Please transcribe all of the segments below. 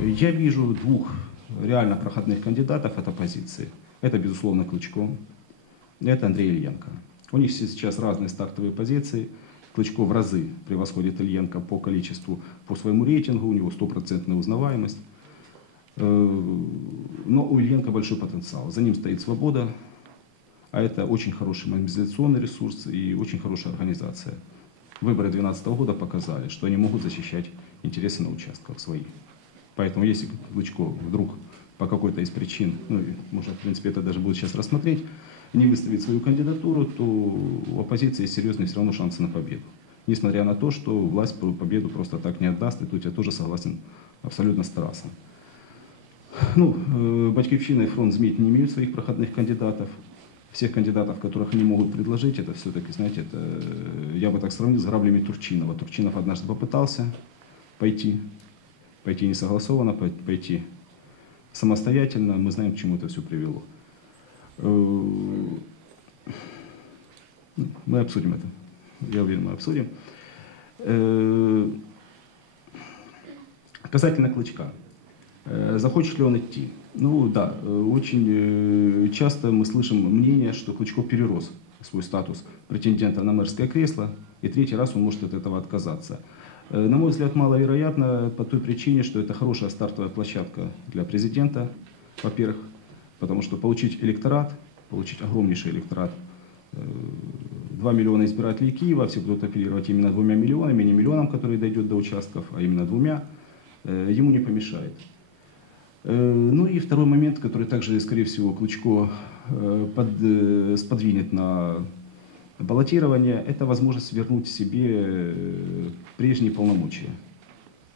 Я вижу двух реально проходных кандидатов от оппозиции. Это, безусловно, Клычко, это Андрей Ильенко. У них сейчас разные стартовые позиции. Клычко в разы превосходит Ильенко по количеству, по своему рейтингу, у него стопроцентная узнаваемость. Э, Но у Ильенко большой потенциал. За ним стоит свобода, а это очень хороший мобилизационный ресурс и очень хорошая организация. Выборы 2012 года показали, что они могут защищать интересы на участках свои. Поэтому если Лучко вдруг по какой-то из причин, ну, можно, в принципе, это даже будет сейчас рассмотреть, не выставит свою кандидатуру, то у оппозиции есть серьезные все равно шансы на победу. Несмотря на то, что власть победу просто так не отдаст, и тут я тоже согласен абсолютно с Тарасом. Ну, э, Батькивщина и фронт ЗМИ не имеют своих проходных кандидатов. Всех кандидатов, которых они могут предложить, это все-таки, знаете, это, э, я бы так сравнил с граблями Турчинова. Турчинов однажды попытался пойти, пойти не согласованно, пойти самостоятельно. Мы знаем, к чему это все привело. Э, мы обсудим это. Я уверен, мы обсудим. Э, касательно Клычка. Э, захочет ли он идти? Ну да, очень часто мы слышим мнение, что Клычко перерос свой статус претендента на мэрское кресло, и третий раз он может от этого отказаться. На мой взгляд, маловероятно по той причине, что это хорошая стартовая площадка для президента, во-первых, потому что получить электорат, получить огромнейший электорат, 2 миллиона избирателей Киева, все будут апеллировать именно двумя миллионами, не миллионом, который дойдет до участков, а именно двумя, ему не помешает. Ну и второй момент, который также, скорее всего, Клычко под, сподвинет на баллотирование, это возможность вернуть себе прежние полномочия.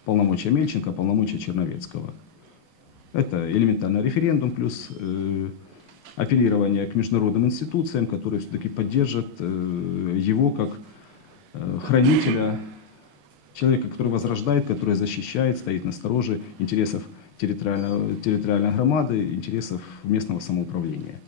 Полномочия Мельченко, полномочия Черновецкого. Это элементарный референдум плюс э, апеллирование к международным институциям, которые все-таки поддержат э, его как э, хранителя, человека, который возрождает, который защищает, стоит на стороже интересов территориальной, территориальной громады, интересов местного самоуправления.